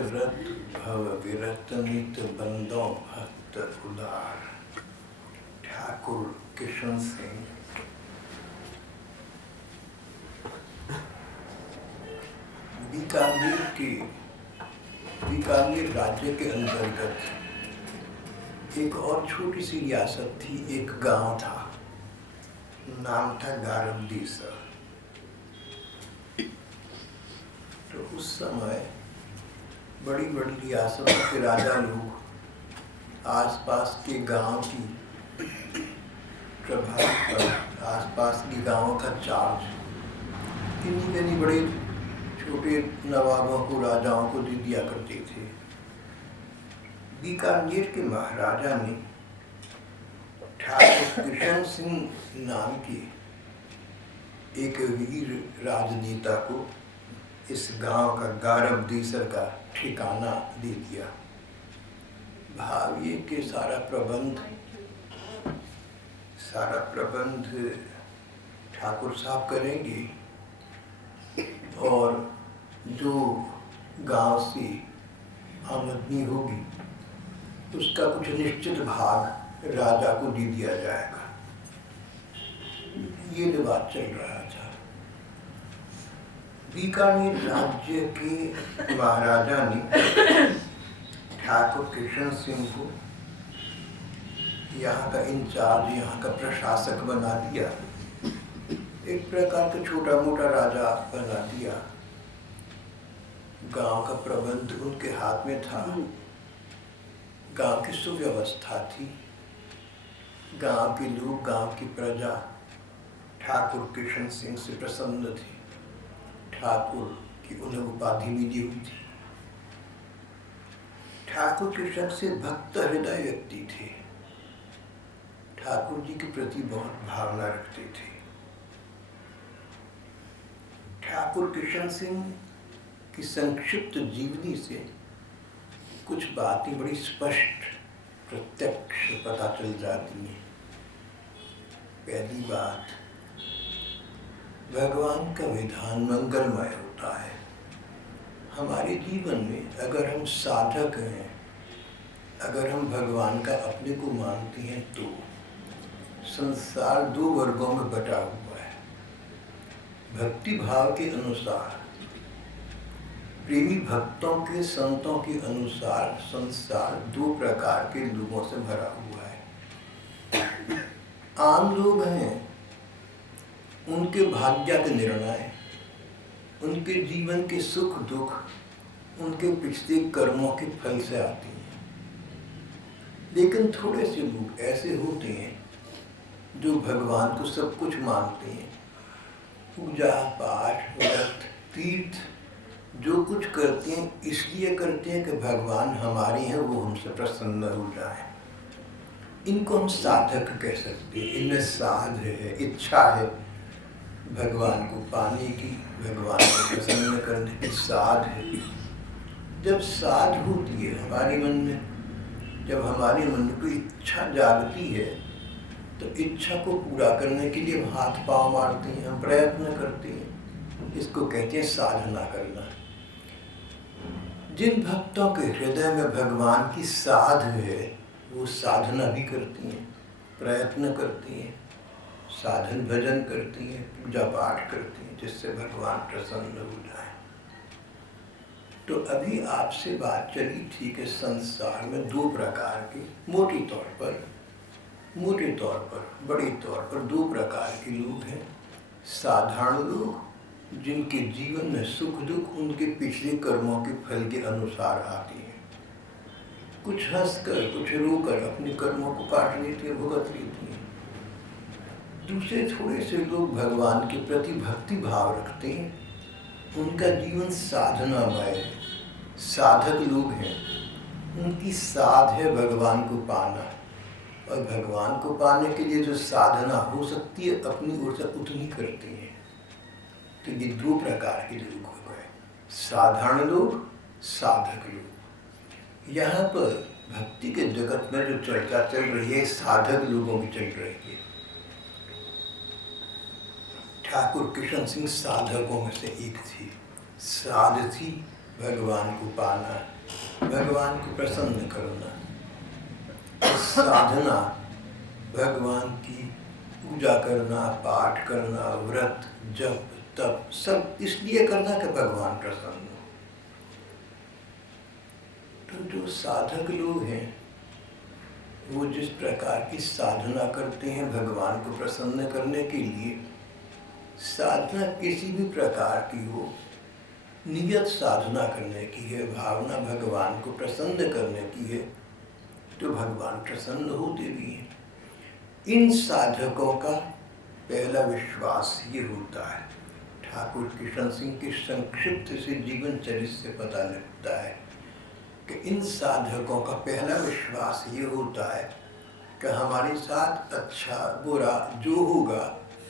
व्रत भव विरत नित बंदो भक्त उदार। ठाकुर किशन सिंह। बीकानेर राज्य के अंतर्गत एक और छोटी सी रियासत थी, एक गांव था, नाम था गारबदीसर। तो उस समय बड़ी बड़ी रियासतों के राजा लोग आसपास के गांव की प्रभाव पर आसपास के गांवों का चार्ज किन्हीं बड़े छोटे नवाबों को, राजाओं को दे दिया करते थे। बीकानेर के महाराजा ने ठाकुर किशन सिंह नाम के एक वीर राजनेता को इस गांव का गारबदीसर का ठिकाना दे दिया। भाव ये कि सारा प्रबंध ठाकुर साहब करेंगे और जो गांव से आमदनी होगी उसका कुछ निश्चित भाग राजा को दे दिया जाएगा। ये रिवाज चल रहा था। बीकानेर राज्य के महाराजा ने ठाकुर किशन सिंह को यहाँ का इंचार्ज, यहाँ का प्रशासक बना दिया। एक प्रकार का छोटा मोटा राजा बना दिया। गांव का प्रबंध उनके हाथ में था। गांव की सुव्यवस्था थी। गांव के लोग, गांव की प्रजा ठाकुर किशन सिंह से प्रसन्न थी। ठाकुर की उन्हें उपाधि मिली हुई थी। ठाकुर किशन सिंह भक्त हृदय व्यक्ति थे। ठाकुर जी के प्रति बहुत भावना रखते थे। ठाकुर किशन सिंह की संक्षिप्त जीवनी से कुछ बातें बड़ी स्पष्ट प्रत्यक्ष पता चल जाती हैं। पहली बात, भगवान का विधान मंगलमय होता है। हमारे जीवन में अगर हम साधक हैं, अगर हम भगवान का अपने को मानते हैं, तो संसार दो वर्गों में बटा हुआ है। भक्ति भाव के अनुसार, प्रेमी भक्तों के, संतों के अनुसार संसार दो प्रकार के लोगों से भरा हुआ है। आम लोग हैं, उनके भाग्य के निर्णय, उनके जीवन के सुख दुख उनके पिछले कर्मों के फल से आती हैं। लेकिन थोड़े से लोग ऐसे होते हैं जो भगवान को सब कुछ मानते हैं। पूजा पाठ, व्रत, तीर्थ जो कुछ करते हैं इसलिए करते हैं कि भगवान हमारे हैं, वो हमसे प्रसन्न हो जाए। इनको हम साधक कह सकते हैं। इनमें साध है, इच्छा है भगवान को पाने की, भगवान को प्रसन्न करने की साध है। जब साध होती है हमारे मन में, जब हमारे मन में कोई इच्छा जागती है, तो इच्छा को पूरा करने के लिए हम हाथ पांव मारते हैं, हम प्रयत्न करते हैं। इसको कहते हैं साधना करना। जिन भक्तों के हृदय में भगवान की साध है, वो साधना भी करती हैं, प्रयत्न करती हैं, साधन भजन करती हैं, पूजा पाठ करती हैं, जिससे भगवान प्रसन्न हो जाए। तो अभी आपसे बात चली थी कि संसार में दो प्रकार के, मोटे तौर पर, बड़े तौर पर दो प्रकार के लोग हैं। साधारण लोग, जिनके जीवन में सुख दुख उनके पिछले कर्मों के फल के अनुसार आते हैं। कुछ हंसकर, कुछ रोकर अपने कर्मों को काट लेते हैं, भुगत लेते हैं। दूसरे थोड़े से लोग भगवान के प्रति भक्ति भाव रखते हैं। उनका जीवन साधनामय है, साधक लोग हैं। उनकी साध है भगवान को पाना, और भगवान को पाने के लिए जो साधना हो सकती है अपनी ओर से उतनी करते हैं। तो ये दो प्रकार के लोग हो गए, साधारण लोग, साधक लोग। यहाँ पर भक्ति के जगत में जो चर्चा चल रही है, साधक लोगों की चल रही है। ठाकुर किशन सिंह साधकों में से एक थी, साध थी, भगवान को पाना, भगवान को प्रसन्न करना। साधना भगवान की पूजा करना, पाठ करना, व्रत जप तप सब इसलिए करना कि भगवान प्रसन्न हो। तो जो साधक लोग हैं वो जिस प्रकार की साधना करते हैं भगवान को प्रसन्न करने के लिए, साधना किसी भी प्रकार की हो, नियत साधना करने की है, भावना भगवान को प्रसन्न करने की है, तो भगवान प्रसन्न होते भी हैं। इन साधकों का पहला विश्वास ये होता है, ठाकुर किशन सिंह के संक्षिप्त से जीवन चरित्र से पता लगता है कि इन साधकों का पहला विश्वास ये होता है कि हमारे साथ अच्छा बुरा जो होगा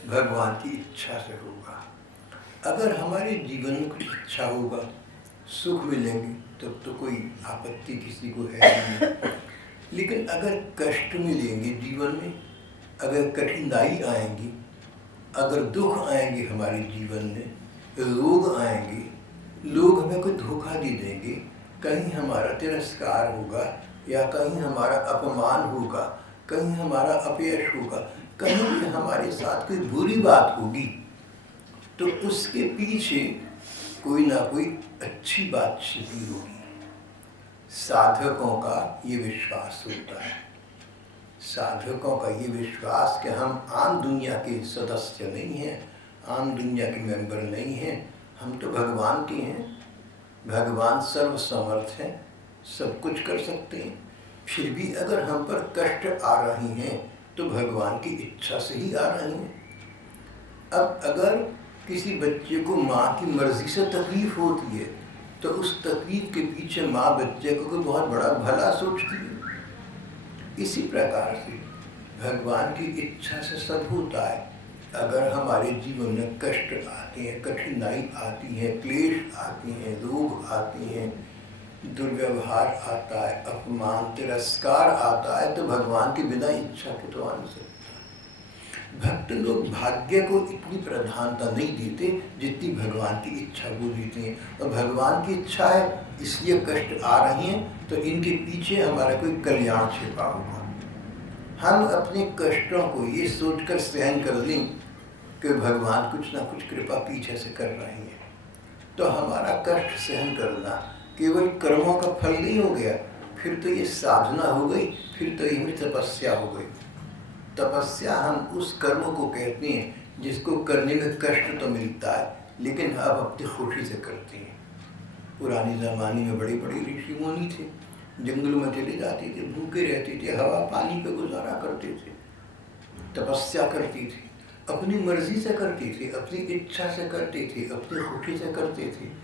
भगवान की इच्छा से होगा। अगर हमारे जीवन में कुछ अच्छा होगा, सुख मिलेंगे, तब तो कोई आपत्ति किसी को है नहीं। लेकिन अगर कष्ट मिलेंगे जीवन में, अगर कठिनाई आएंगी, अगर दुख आएंगे हमारे जीवन में, रोग आएंगे, लोग हमें कोई धोखा दे देंगे, कहीं हमारा तिरस्कार होगा या कहीं हमारा अपमान होगा, कहीं हमारा अपयश होगा, कहीं भी हमारे साथ कोई बुरी बात होगी, तो उसके पीछे कोई ना कोई अच्छी बात छिपी होगी। साधकों का ये विश्वास होता है, साधकों का ये विश्वास कि हम आम दुनिया के सदस्य नहीं हैं, आम दुनिया के मेंबर नहीं हैं, हम तो भगवान के हैं। भगवान सर्वसमर्थ हैं, सब कुछ कर सकते हैं। फिर भी अगर हम पर कष्ट आ रही हैं तो भगवान की इच्छा से ही आ रही हैं। अब अगर किसी बच्चे को माँ की मर्जी से तकलीफ होती है तो उस तकलीफ के पीछे माँ बच्चे को कोई बहुत बड़ा भला सोचती है। इसी प्रकार से भगवान की इच्छा से सब होता है। अगर हमारे जीवन में कष्ट आते हैं, कठिनाई आती है, क्लेश आती हैं, रोग आते हैं, दुर्व्यवहार आता है, अपमान तिरस्कार आता है, तो भगवान के बिना इच्छा के तो आ नहीं सकता। भक्त लोग भाग्य को इतनी प्रधानता नहीं देते जितनी भगवान की इच्छा को देते हैं। और भगवान की इच्छा है इसलिए कष्ट आ रही हैं तो इनके पीछे हमारा कोई कल्याण छिपा होगा। हम अपने कष्टों को ये सोचकर सहन कर लें कि भगवान कुछ ना कुछ कृपा पीछे से कर रही है, तो हमारा कष्ट सहन करना केवल कर्मों का फल नहीं हो गया, फिर तो ये साधना हो गई, फिर तो ये तपस्या हो गई। तपस्या हम उस कर्म को कहते हैं जिसको करने में कष्ट तो मिलता है लेकिन अब अपनी खुशी से करते हैं। पुराने ज़माने में बड़े बड़े ऋषि मुनि थे, जंगलों में चले जाते थे, भूखे रहते थे, हवा पानी पे गुजारा करते थे, तपस्या करते थे, अपनी मर्जी से करते थे, अपनी इच्छा से करते थे, अपनी खुशी से करते थे।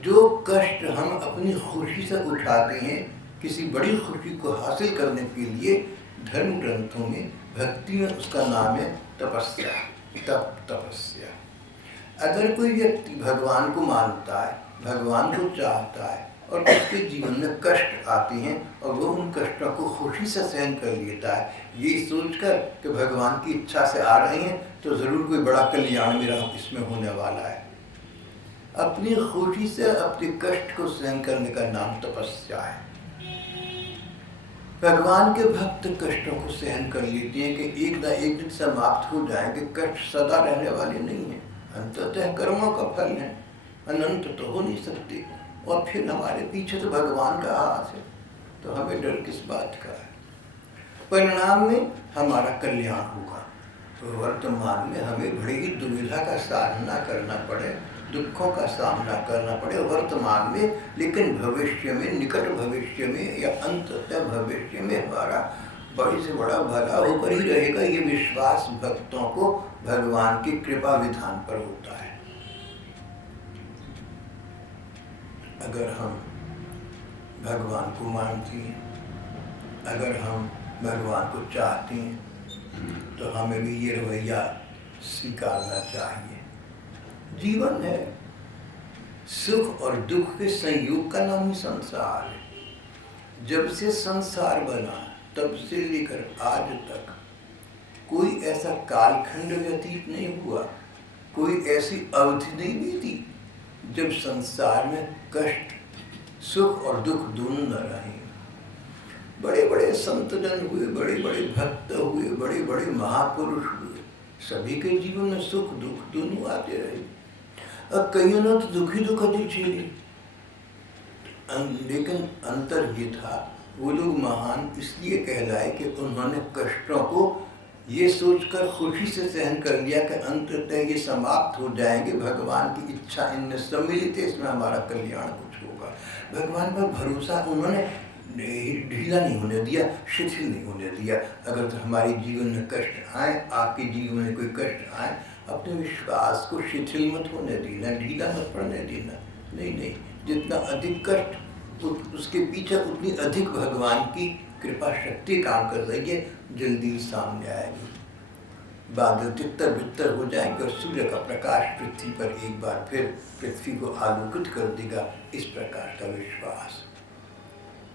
जो कष्ट हम अपनी खुशी से उठाते हैं किसी बड़ी खुशी को हासिल करने के लिए, धर्म ग्रंथों में भक्ति में उसका नाम है तपस्या, तपस्या। अगर कोई व्यक्ति भगवान को मानता है, भगवान को चाहता है और उसके जीवन में कष्ट आते हैं और वो उन कष्टों को खुशी से सहन कर लेता है, ये सोचकर कि भगवान की इच्छा से आ रहे हैं तो ज़रूर कोई बड़ा कल्याण मेरा इसमें होने वाला है, अपनी खुशी से अपने कष्ट को सहन करने का नाम तपस्या है। भगवान के भक्त कष्टों को सहन कर लेते हैं कि एक ना एक दिन समाप्त हो जाएंगे। कष्ट सदा रहने वाले नहीं हैं, अंततः कर्मों का फल है, अनंत तो हो नहीं सकते। और फिर हमारे पीछे तो भगवान का हाथ है, तो हमें डर किस बात का है। परिणाम में हमारा कल्याण होगा। तो वर्तमान में हमें बड़ी ही दुविधा का सामना करना पड़े, दुखों का सामना करना पड़े वर्तमान में, लेकिन भविष्य में, निकट भविष्य में या अंततः भविष्य में हमारा बड़ी से बड़ा भला होकर ही रहेगा। ये विश्वास भक्तों को भगवान की कृपा विधान पर होता है। अगर हम भगवान को मानते हैं, अगर हम भगवान को चाहते हैं, तो हमें भी ये रवैया स्वीकारना चाहिए। जीवन है, सुख और दुख के संयोग का नाम ही संसार है। जब से संसार बना तब से लेकर आज तक कोई ऐसा कालखंड व्यतीत नहीं हुआ, कोई ऐसी अवधि नहीं बीती जब संसार में कष्ट, सुख और दुख दोनों न रहे। बड़े बड़े संतजन हुए, बड़े बड़े भक्त हुए, बड़े बड़े महापुरुष हुए, सभी के जीवन में सुख दुख दोनों आते रहे। अब कईयों ने तो दुखी दुख अधिक झेले, लेकिन अंतर ये था, वो लोग महान इसलिए कहलाए कि उन्होंने कष्टों को ये सोचकर खुशी से सहन कर लिया कि अंततः ये समाप्त हो जाएंगे, भगवान की इच्छा इनमें सम्मिलित है, इसमें हमारा कल्याण कुछ होगा। भगवान पर भरोसा उन्होंने ढीला नहीं होने दिया, शिथिल नहीं होने दिया। अगर तो हमारे जीवन में कष्ट आए, आपके जीवन में कोई कष्ट आए, अपने विश्वास को शिथिल मत होने देना, ढीला मत पड़ने देना। नहीं नहीं, जितना अधिक कष्ट उसके पीछे उतनी अधिक भगवान की कृपा शक्ति काम कर रही है, जल्दी सामने आएगी। बादल तितर बितर हो जाएंगे और सूर्य का प्रकाश पृथ्वी पर एक बार फिर पृथ्वी को आलोकित कर देगा। इस प्रकार का विश्वास।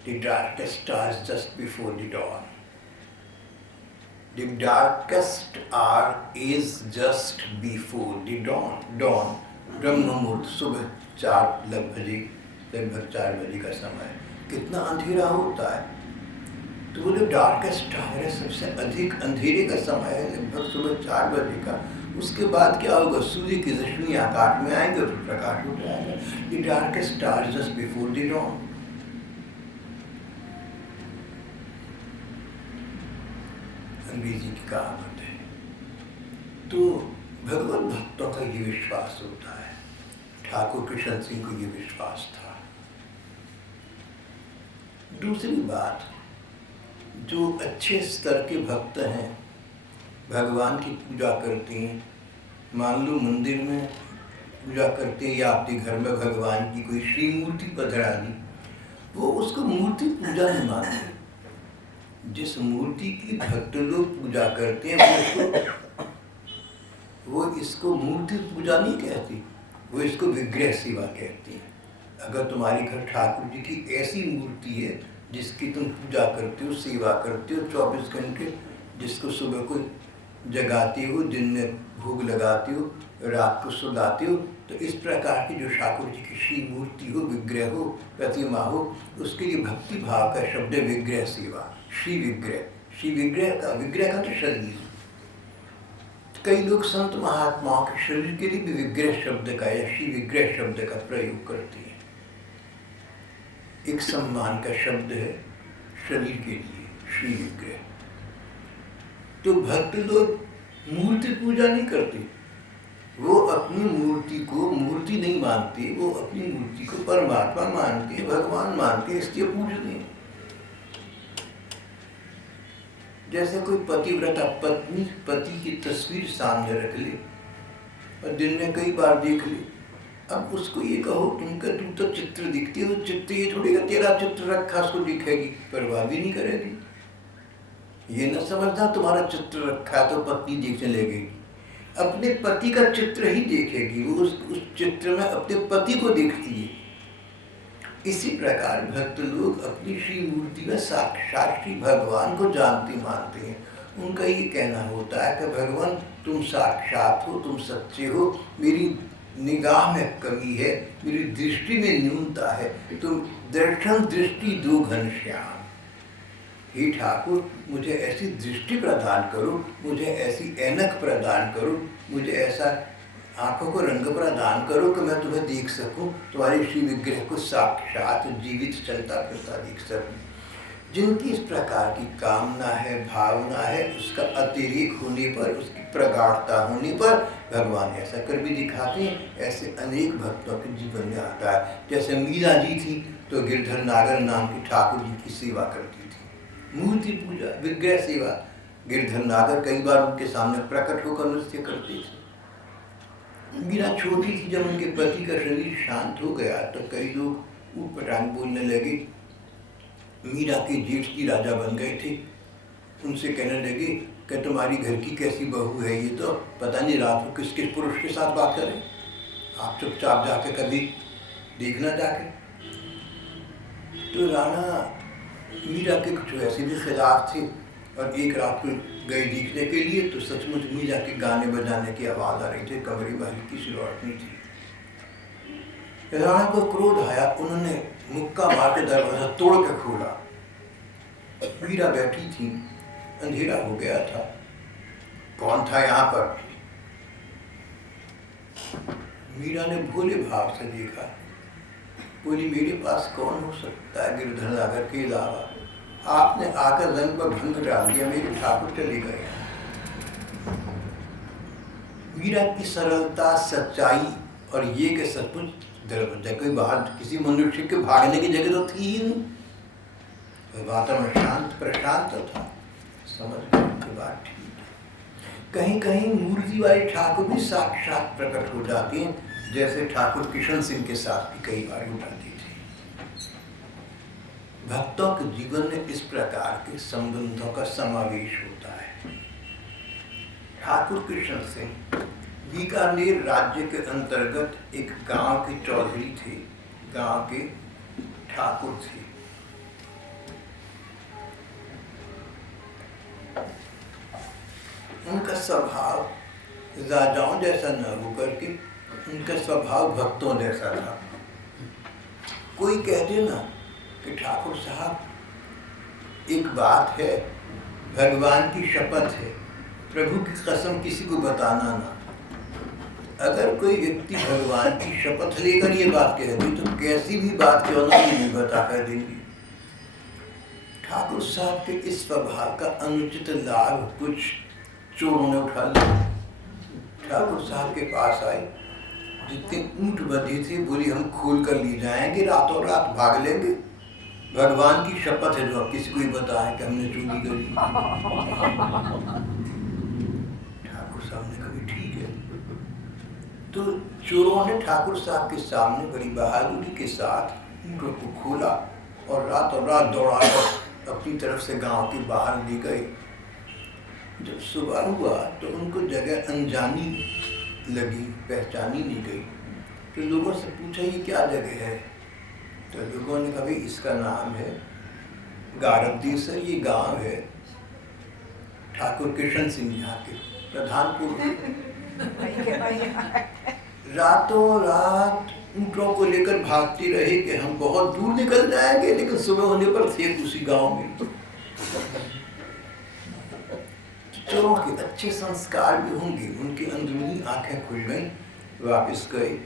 The darkest hour is just before the dawn. The darkest hour is just before the dawn. Dawn, ब्रह्म मुहूर्त, सुबह 4 लगभग 4 बजे का समय। कितना अंधेरा होता है, तो वो जो डार्केस्ट आवर है, सबसे अधिक अंधेरे का समय है, लगभग सुबह 4 बजे का। उसके बाद क्या होगा, सूर्य की रश्मि आकाश में आएंगे और प्रकाश हो जाएगा। The darkest hour is just before the dawn. अंग्रेजी की कहावत है। तो भगवत भक्तों का ये विश्वास होता है। ठाकुर कृष्ण सिंह को ये विश्वास था। दूसरी बात, जो अच्छे स्तर के भक्त हैं, भगवान की पूजा करते हैं, मान लो मंदिर में पूजा करते हैं या आपके घर में भगवान की कोई श्री मूर्ति पधरा दी, वो उसको मूर्ति पूजा नहीं मानते। जिस मूर्ति की भक्त लोग पूजा करते हैं वो इसको मूर्ति पूजा नहीं कहती, वो इसको विग्रह सेवा कहती है। अगर तुम्हारे घर ठाकुर जी की ऐसी मूर्ति है जिसकी तुम पूजा करते हो, सेवा करते हो 24 घंटे, जिसको सुबह को जगाते हो, दिन में भोग लगाते हो, रात को सुलाते हो, तो इस प्रकार की जो ठाकुर जी की श्री मूर्ति हो, विग्रह हो, प्रतिमा हो, उसके लिए भक्ति भाव का शब्द है विग्रह सेवा। श्री विग्रह का तो शरीर। कई लोग संत महात्माओं के शरीर के लिए भी विग्रह शब्द का या श्री विग्रह शब्द का प्रयोग करते हैं। एक सम्मान का शब्द है शरीर के लिए, श्री विग्रह। तो भक्त लोग मूर्ति पूजा नहीं करते, वो अपनी मूर्ति को मूर्ति नहीं मानते, वो अपनी मूर्ति को परमात्मा मानते हैं, भगवान मानते हैं, इसलिए पूजते हैं। जैसे कोई पतिव्रता पत्नी पति की तस्वीर सामने रख ले और दिन में कई बार देख ले, अब उसको ये कहो तुमका तू तो चित्र दिखती है, तो चित्र ये थोड़ी का तेरा चित्र रखा उसको दिखेगी, परवाह भी नहीं करेगी। ये न समझना तुम्हारा चित्र रखा तो पत्नी देखने लगेगी, अपने पति का चित्र ही देखेगी, वो उस चित्र में अपने पति को देखती है। इसी प्रकार भक्त लोग अपनी श्री मूर्ति में साक्षात श्री भगवान को जानते मानते हैं। उनका ये कहना होता है कि भगवान तुम साक्षात हो, तुम सच्चे हो, मेरी निगाह में कमी है, मेरी दृष्टि में न्यूनता है, तुम दर्शन दृष्टि दो घनश्याम। हे ठाकुर, मुझे ऐसी दृष्टि प्रदान करो, मुझे ऐसी ऐनक प्रदान करो, मुझे ऐसा आंखों को रंग प्रदान करो कि मैं तुम्हें देख सकूं, तुम्हारे श्री विग्रह को साक्षात जीवित चलता फिरता देख सकूं। जिनकी इस प्रकार की कामना है, भावना है, उसका अतिरेक होने पर, उसकी प्रगाढ़ता होने पर भगवान ऐसा कर भी दिखाते हैं। ऐसे अनेक भक्तों के जीवन में आता है। जैसे मीरा जी थी तो गिरधर नागर नाम की ठाकुर जी की सेवा करती थी, मूर्ति पूजा, विग्रह सेवा। गिरधर नागर कई बार उनके सामने प्रकट होकर नृत्य करते थे। मीरा छोटी थी, जब उनके पति का शरीर शांत हो गया तो कई लोग ऊटपटांग बोलने लगे। मीरा के जेठ जी राजा बन गए थे, उनसे कहने लगे कि तुम्हारी घर की कैसी बहू है, ये तो पता नहीं रात को किस किस पुरुष के साथ बात करें, आप चुपचाप जाके कभी देखना जाके। तो राणा मीरा के कुछ वैसे भी खिलाफ थे और एक रात को गए देखने के लिए तो सचमुच मीरा के गाने बजाने की आवाज़ आ रही थी, कमरे में हल्की सी रोशनी थी। राणा को क्रोध आया, उन्होंने मुक्का मार के दरवाजा तोड़ के खोला। मीरा बैठी थी, अंधेरा हो गया था। कौन था यहाँ पर? मीरा ने भोले भाव से देखा, बोली मेरे पास कौन हो सकता है गिरधर नागर के अलावा? आपने आकर रंग पर भंग डाल दिया, मेरे ठाकुर चले गए। मीरा की सरलता, सच्चाई और ये कि सचमुच दरवाजा कोई बाहर किसी मनुष्य के भागने की जगह तो थी ही नहीं। वातावरण शांत प्रशांत था। समझ के बात ठीक है। कहीं कहीं मूर्ति वाले ठाकुर भी साक्षात प्रकट हो जाते हैं, जैसे ठाकुर किशन सिंह के साथ भी कई बार हो जाती थी। भक्तों के जीवन में इस प्रकार के संबंधों का समावेश होता है। ठाकुर किशन सिंह बीकानेर राज्य के अंतर्गत एक गांव के चौधरी थे, गांव के ठाकुर थे। उनका स्वभाव राजाओं जैसा न होकर के उनका स्वभाव भक्तों जैसा था। कोई कह देना कि ठाकुर साहब एक बात है, भगवान की शपथ है, प्रभु की कसम किसी को बताना ना। अगर कोई व्यक्ति भगवान की शपथ लेकर ये बात कह दी तो कैसी भी बात क्यों ना नहीं बता कर देंगे। ठाकुर साहब के इस स्वभाव का अनुचित लाभ कुछ चोरों ने उठा लिया। ठाकुर साहब के पास आए, जितने ऊंट बंधे थे बोली हम खोल कर ले जाएंगे, रातों रात भाग लेंगे। भगवान की शपथ है जो आप किसी को ही बताएं कि हमने चोरी करी। ठाकुर साहब ने कहा ठीक है। तो चोरों ने ठाकुर साहब के सामने बड़ी बहादुरी के साथ ऊँटों को खोला और रातों रात दौड़ाकर अपनी तरफ से गांव के बाहर ले गए। जब सुबह हुआ तो उनको जगह अनजानी लगी, पहचानी नहीं गई। तो लोगों से पूछा ये क्या जगह है? तो लोगों ने कहा इसका नाम है गारबदेसर, ये गांव है ठाकुर किशन सिंह यहाँ के प्रधानपुर। रातों रात ऊँटों को लेकर भागते रहे कि हम बहुत दूर निकल जाएंगे, लेकिन सुबह होने पर थे उसी गांव में। चोरों के अच्छे संस्कार भी होंगे, उनकी अंदरूनी आंखें खुल गईं, वापस गए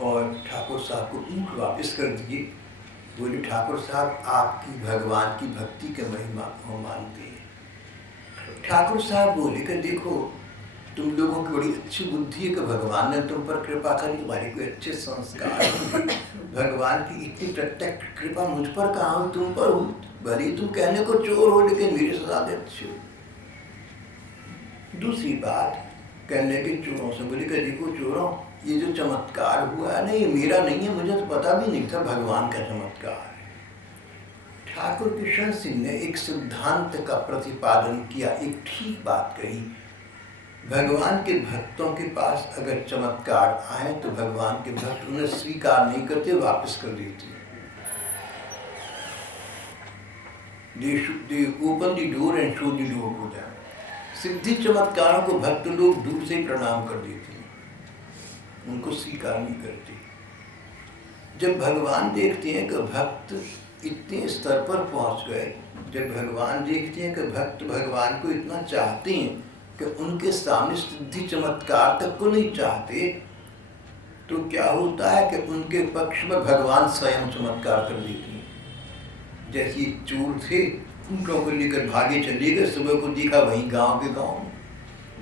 और ठाकुर साहब को ऊँट वापस कर दिए। बोले ठाकुर साहब आपकी भगवान की भक्ति के महिमा को मानते हैं। ठाकुर साहब बोले कि देखो तुम लोगों की बड़ी अच्छी बुद्धि है कि भगवान ने तुम पर कृपा करी, तुम्हारे कोई अच्छे संस्कार होंगे। भगवान की इतनी प्रत्यक्ष कृपा मुझ पर कहाँ हो, तुम पर हो। भले तुम कहने को चोर हो लेकिन मेरे से ज्यादा अच्छे हो। दूसरी बात कहने के चोरों से बोले कि देखो चोरों, ये जो चमत्कार हुआ है ना ये मेरा नहीं है, मुझे तो पता भी नहीं था भगवान का चमत्कार है। ठाकुर किशन सिंह ने एक सिद्धांत का प्रतिपादन किया, एक ठीक बात कही। भगवान के भक्तों के पास अगर चमत्कार आए तो भगवान के भक्त उन्हें स्वीकार नहीं करते, वापस कर देते। They open the door and show the door to them। सिद्धि चमत्कारों को भक्त लोग दूर से प्रणाम कर देते हैं, उनको स्वीकार नहीं करते। जब भगवान देखते हैं कि भक्त इतने स्तर पर पहुंच गए, जब भगवान देखते हैं कि भक्त भगवान को इतना चाहते हैं कि उनके सामने सिद्धि चमत्कार तक को नहीं चाहते, तो क्या होता है कि उनके पक्ष में भगवान स्वयं चमत्कार कर देते हैं। जैसे चोर थे, ऊँटों को लेकर भागे चले गए, सुबह को देखा वहीं गांव के गांव में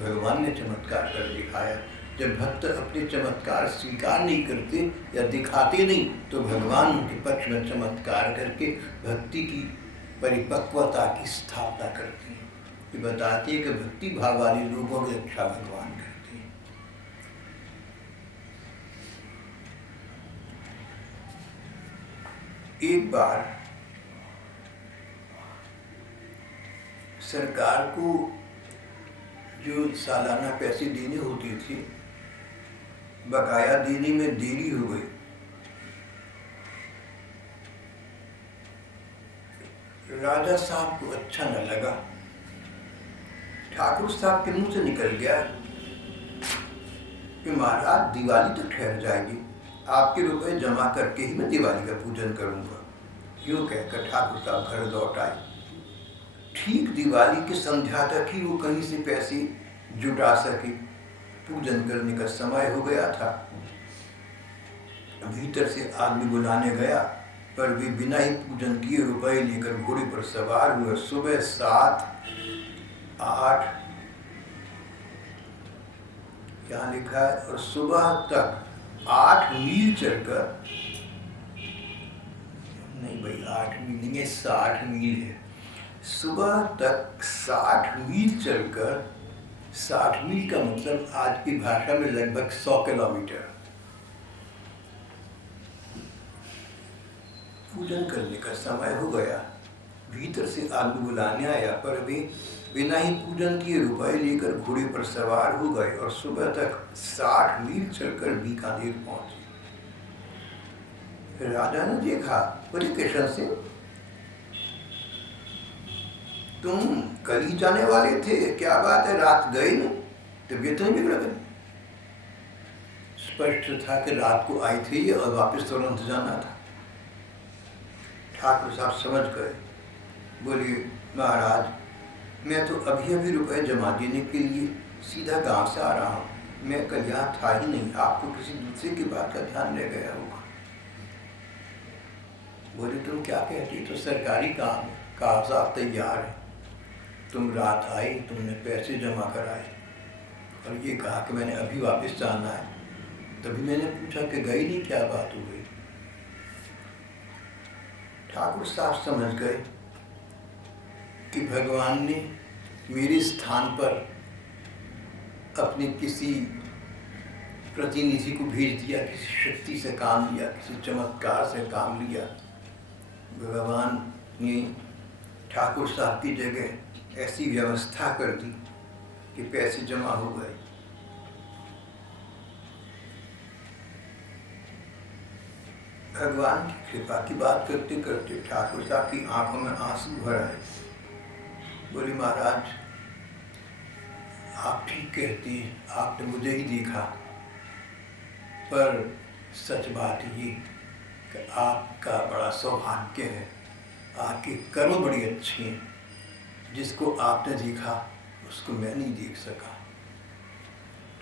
भगवान ने चमत्कार कर दिखाया। जब भक्त अपने चमत्कार स्वीकार नहीं करते या दिखाते नहीं तो भगवान उनके पक्ष में चमत्कार करके भक्ति की परिपक्वता की स्थापना करते हैं। ये बताती है कि भक्ति भाव वाले लोगों की रक्षा भगवान करते हैं। एक बार सरकार को जो सालाना पैसे देने होते थे, बकाया देने में देरी हो गई। राजा साहब को अच्छा न लगा। ठाकुर साहब के मुंह से निकल गया कि महाराज दिवाली तो ठहर जाएगी, आपके रुपए जमा करके ही मैं दिवाली का पूजन करूँगा। यूँ कहकर ठाकुर साहब घर लौट आए। ठीक दिवाली की संध्या तक ही वो कहीं से पैसे जुटा सके। पूजन करने का समय हो गया था। भीतर से आदमी बुलाने गया, पर वे बिना ही पूजन किए रुपए लेकर घोड़े पर सवार हुए। सुबह 7, 8 क्या लिखा है, और सुबह तक 8 मील चलकर, नहीं भाई 8 मील नहीं है, 60 मील है। सुबह तक 60 मील चलकर, 60 मील का मतलब आज की भाषा में लगभग 100 किलोमीटर। पूजन करने का समय हो गया। भीतर से आदमी बुलाने आया, पर वे बिना ही पूजन किए रुपए लेकर घोड़े पर सवार हो गए और सुबह तक 60 मील चलकर बीकानेर पहुंचे। फिर राजा ने देखा, बोले कृष्ण सिंह, तुम कल ही जाने वाले थे, क्या बात है, रात गए न, तबीयत नहीं बिगड़ गई? स्पष्ट था कि रात को आए थे ये और वापस तुरंत जाना था। ठाकुर साहब समझ गए। बोले महाराज, मैं तो अभी अभी रुपए जमा देने के लिए सीधा गांव से आ रहा हूँ, मैं कल यहाँ था ही नहीं, आपको किसी दूसरे की बात का ध्यान रह गया होगा। बोले तुम क्या कहती, तो सरकारी काम है, कागजात तैयार है, तुम रात आई, तुमने पैसे जमा कराए और ये कहा कि मैंने अभी वापस जाना है। तभी मैंने पूछा कि गई नहीं, क्या बात हो गई? ठाकुर साहब समझ गए कि भगवान ने मेरे स्थान पर अपने किसी प्रतिनिधि को भेज दिया, किसी शक्ति से काम लिया, किसी चमत्कार से काम लिया। भगवान ने ठाकुर साहब की जगह ऐसी व्यवस्था कर दी कि पैसे जमा हो गए। भगवान की कृपा की बात करते करते ठाकुर साहब की आंखों में आंसू भर आए। बोले महाराज, आप ठीक कहती हैं, आपने मुझे ही देखा, पर सच बात ये कि आपका बड़ा सौभाग्य है, आपके कर्म बड़ी अच्छे हैं। जिसको आपने देखा उसको मैं नहीं देख सका।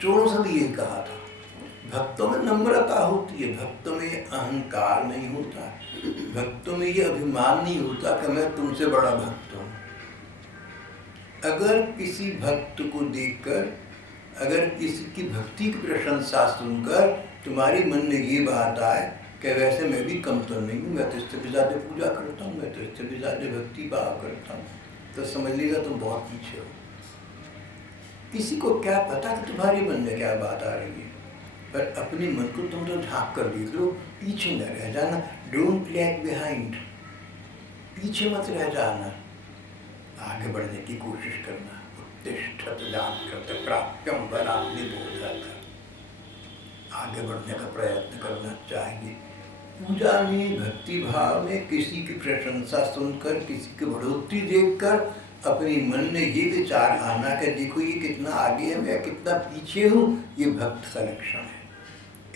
चोरों से भी यही कहा था, भक्तों में नम्रता होती है, भक्तों में अहंकार नहीं होता, भक्तों में ये अभिमान नहीं होता कि मैं तुमसे बड़ा भक्त हूँ। अगर किसी भक्त को देखकर, अगर किसी की भक्ति की प्रशंसा सुनकर तुम्हारे मन में ये बात आए कि वैसे मैं भी कम तो नहीं हूँ, मैं तो इससे भी ज़्यादा पूजा करता हूँ, मैं तो इससे भी ज़्यादा भक्ति भाव करता हूँ, तो समझ लीजिए तुम बहुत पीछे हो। किसी को क्या पता कि तुम्हारे मन में क्या बात आ रही है, पर अपने मन को तुम तो झाँक कर देख लो, पीछे न रह जाना। डोंट लैग बिहाइंड, पीछे मत रह जाना, आगे बढ़ने की कोशिश करना। उत्तिष्ठत जाग्रत प्राप्यम बलानि बोधक, आगे बढ़ने का प्रयत्न करना चाहिए। पूजा में, भक्ति भाव में किसी की प्रशंसा सुनकर, किसी की बढ़ोतरी देखकर अपने मन में ये विचार आना कि देखो ये कितना आगे है, मैं कितना पीछे हूँ, ये भक्त का लक्षण है।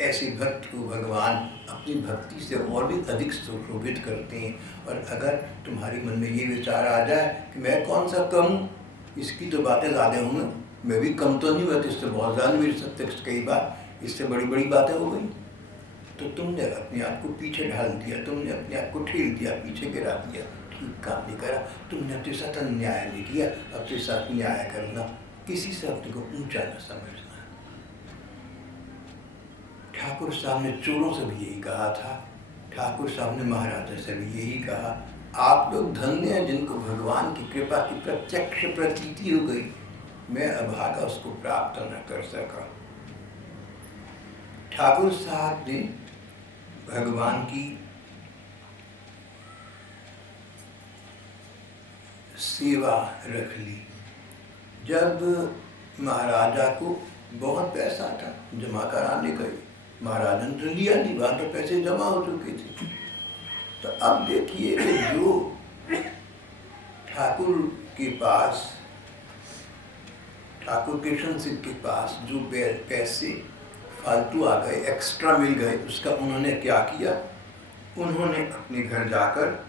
ऐसे भक्त को भगवान अपनी भक्ति से और भी अधिक सुशोभित करते हैं। और अगर तुम्हारे मन में ये विचार आ जाए कि मैं कौन सा कम हूँ, इसकी तो बातें ज़्यादा हूँ, मैं भी कम तो नहीं हुआ, तो इससे बहुत ज़्यादा मेरे सत्य कई बार इससे बड़ी बड़ी बातें हो गई, तो तुमने अपने आप को पीछे ढाल दिया, तुमने अपने आप को ठेल दिया, पीछे गिरा दिया, ठीक काम नहीं करा, तुमने अपने साथ अन्याय नहीं किया। अपने साथ न्याय करना, किसी से अपने को ऊंचा न समझना। ठाकुर साहब ने चोरों से भी यही कहा था, ठाकुर साहब ने महाराजा से भी यही कहा, आप लोग धन्य हैं जिनको भगवान की कृपा की प्रत्यक्ष प्रतीति हो गई, मैं अभागा उसको प्राप्त न कर सका। ठाकुर साहब ने भगवान की सेवा रख ली। जब महाराजा को बहुत पैसा था, जमा कराने गए, महाराजा ने तो लिया नहीं, वहाँ तो पैसे जमा हो चुके थे। तो अब देखिए कि जो ठाकुर के पास, ठाकुर कृष्ण सिंह के पास जो पैसे फालतू आ गए, एक्स्ट्रा मिल गए, उसका उन्होंने क्या किया, उन्होंने अपने घर जाकर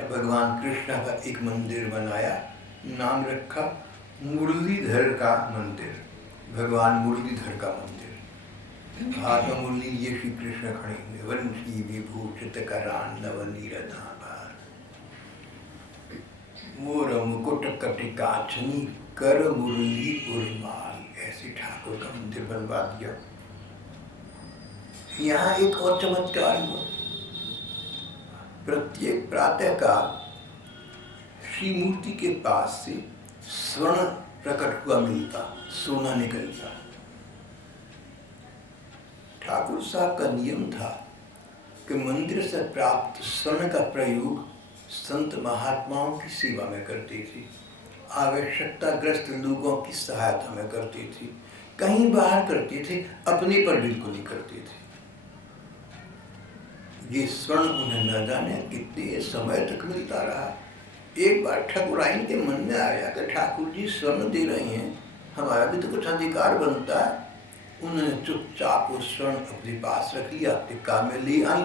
भगवान कृष्ण का एक मंदिर बनाया, नाम रखा मुरलीधर का मंदिर, भगवान मुरलीधर का मंदिर। हाथ में मुरली ये श्री कृष्ण खड़े हुए, वंशी विभूषित करान नवनीरधाभार, मोर मुकुट कटिकाछनी कर मुरली उर्माल, ऐसे ठाकुर का मंदिर बनवा दिया। यहाँ एक और चमत्कार हुआ। प्रत्येक प्रातः काल श्री मूर्ति के पास से स्वर्ण प्रकट हुआ मिलता, सोना निकलता। ठाकुर साहब का नियम था कि मंदिर से प्राप्त स्वर्ण का प्रयोग संत महात्माओं की सेवा में करते थे, आवश्यकताग्रस्त लोगों की सहायता में करते थे, कहीं बाहर करते थे, अपने पर बिल्कुल नहीं करते थे। ये स्वर्ण उन्हें न जाने कितने समय तक मिलता रहा। एक बार ठाकुराइन के मन में आया कि ठाकुर जी स्वर्ण दे रहे हैं, हमारा भी तो कुछ अधिकार बनता है। उन्होंने चुपचाप वो स्वर्ण अपने पास रख लिया, अपने काम में ले आई।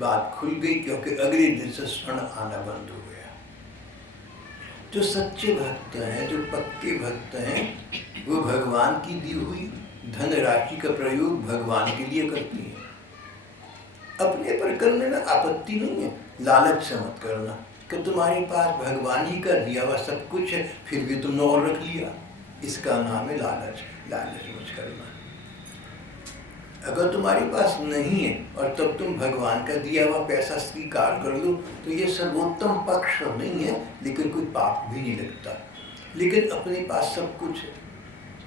बात खुल गई, क्योंकि अगले दिन से स्वर्ण आना बंद हो गया। जो सच्चे भक्त हैं, जो पक्के भक्त हैं, वो भगवान की दी हुई धनराशि का प्रयोग भगवान के लिए करते हैं। अपने पर करने में आपत्ति नहीं है, लालच से मत करना कि तुम्हारे पास भगवान ही का दिया हुआ सब कुछ है, फिर भी तुमने और रख लिया, इसका नाम है लालच। लालच मत करना। अगर तुम्हारे पास नहीं है और तब तुम भगवान का दिया हुआ पैसा स्वीकार कर लो, तो ये सर्वोत्तम पक्ष नहीं है, लेकिन कोई पाप भी नहीं लगता। लेकिन अपने पास सब कुछ है।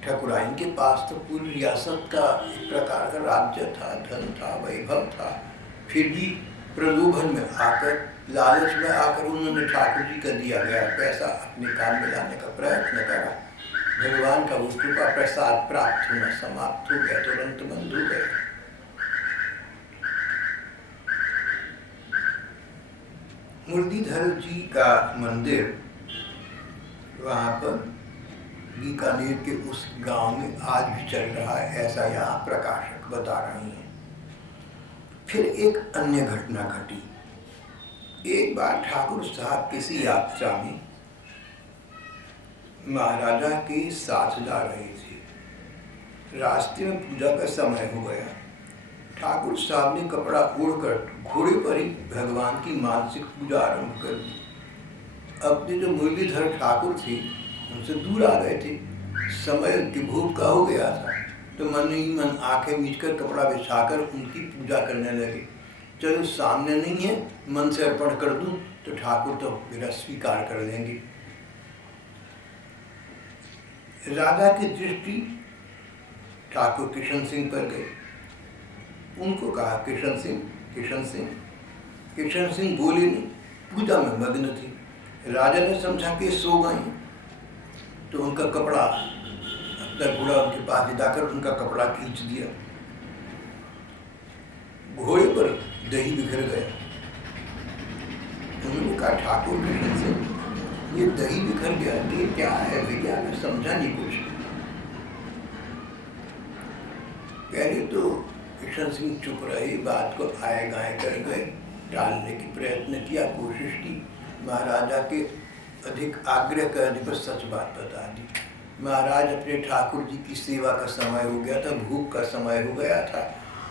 ठाकुराइन के पास तो पूरी रियासत का एक प्रकार का राज्य था, धन था, वैभव था, फिर भी प्रलोभन में आकर, लालच में आकर उन्होंने ठाकुर जी का दिया गया पैसा अपने काम में लाने का प्रयत्न करा। भगवान का उस कृपा प्रसाद प्राप्त होना समाप्त हो गया, तुरंत बंद हो गया। मुरलीधर जी का मंदिर वहाँ पर बीकानेर के उस गांव में आज भी चल रहा है, ऐसा यहाँ प्रकाशक बता रहे हैं। फिर एक अन्य घटना घटी। एक बार ठाकुर साहब किसी यात्रा में महाराजा के साथ जा रहे थे। रास्ते में पूजा का समय हो गया। ठाकुर साहब ने कपड़ा ओढ़कर घोड़े पर ही भगवान की मानसिक पूजा आरंभ कर दी। अपने जो मुरलीधर ठाकुर थे उनसे दूर आ गए थे। समय विभोग का हो गया था, तो मन ही मन आंखें मीचकर कपड़ा बिछाकर उनकी पूजा करने लगे। चलो सामने नहीं है, मन से अर्पण कर दूं तो ठाकुर तो मेरा स्वीकार कर लेंगे। राजा की दृष्टि ठाकुर किशन सिंह पर गई। उनको कहा, किशन सिंह, किशन सिंह। किशन सिंह बोले नहीं, पूजा में मग्न थे। राजा ने समझा कि सो गए, तो उनका कपड़ा, अपना घोड़ा उनके पास ले जाकर उनका कपड़ा खींच दिया। घोड़े पर दही बिखर गया। उन्होंने कहा, ठाकुर किशन सिंह, ये दही बिखर गया, ये क्या है भैया? मैं समझा नहीं कुछ। पहले तो किशन सिंह चुप रहे, बात को आए गाए कर गए, टालने की प्रयत्न किया, कोशिश की। महाराजा के अधिक आग्रह करने पर सच बात बता दी। महाराज, अपने ठाकुर जी की सेवा का समय हो गया था, भूख का समय हो गया था।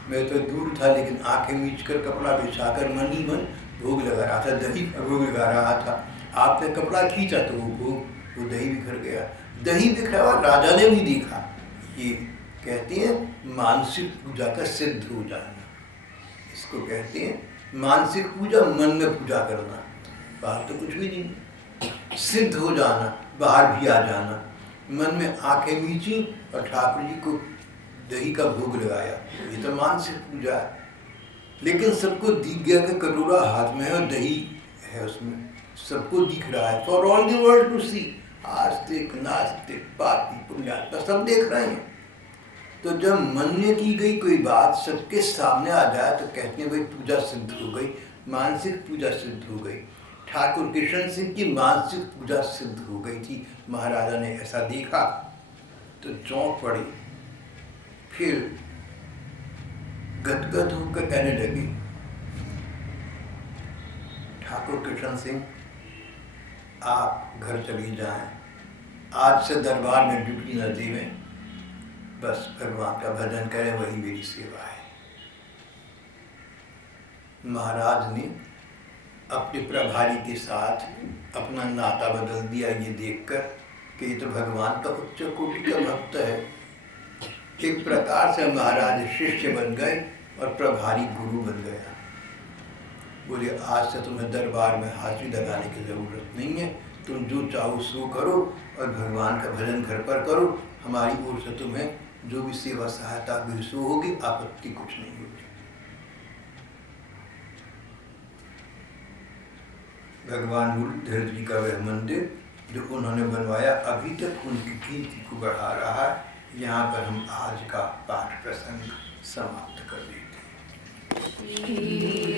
मैं तो दूर था, लेकिन आंखें मीचकर कपड़ा बिछाकर मन ही मन भोग लगा रहा था, दही भोग लगा रहा था। आपने कपड़ा खींचा तो वो दही बिखर गया। दही बिखरा हुआ राजा ने भी देखा। ये कहते हैं मानसिक पूजा का सिद्ध हो जाना। इसको कहते हैं मानसिक पूजा, मन में पूजा करना। बाहर तो कुछ भी नहीं, सिद्ध हो जाना, बाहर भी आ जाना। मन में आंखें मीची और ठाकुर जी को दही का भोग लगाया, ये तो मानसिक पूजा है। लेकिन सबको दिख गया कि कटोरा हाथ में है और दही है उसमें, सबको दिख रहा है, for all the world to see. आस्तिक, नास्तिक, पापी, पुण्यात्मा सब देख रहे हैं। तो जब मन में की गई कोई बात सबके सामने आ जाए तो कहते हैं भाई पूजा सिद्ध हो गई, मानसिक पूजा सिद्ध हो गई। ठाकुर किशन सिंह की मानसिक पूजा सिद्ध हो गई थी। महाराजा ने ऐसा देखा तो चौंक पड़ी। फिर गदगद होकर कहने लगी, ठाकुर कृष्ण सिंह, आप घर चली जाएं, आज से दरबार में ड्यूटी न देवें, बस भगवान का भजन करें, वही मेरी सेवा है। महाराज ने अपने प्रभारी के साथ अपना नाता बदल दिया, ये देखकर कि ये तो भगवान का उच्च कोटि का भक्त है। एक प्रकार से महाराज शिष्य बन गए और प्रभारी गुरु बन गया। बोले, आज से तुम्हें दरबार में हाजिरी लगाने की जरूरत नहीं है, तुम जो चाहो सो करो और भगवान का भजन घर पर करो, हमारी ओर से तुम्हें जो भी सेवा सहायता भी सो होगी, आपत्ति कुछ नहीं होगी। भगवान मुरलीधर जी का वह मंदिर जो उन्होंने बनवाया अभी तक उनकी कीर्ति को बढ़ा रहा है। यहाँ पर हम आज का पाठ प्रसंग समाप्त कर देते हैं।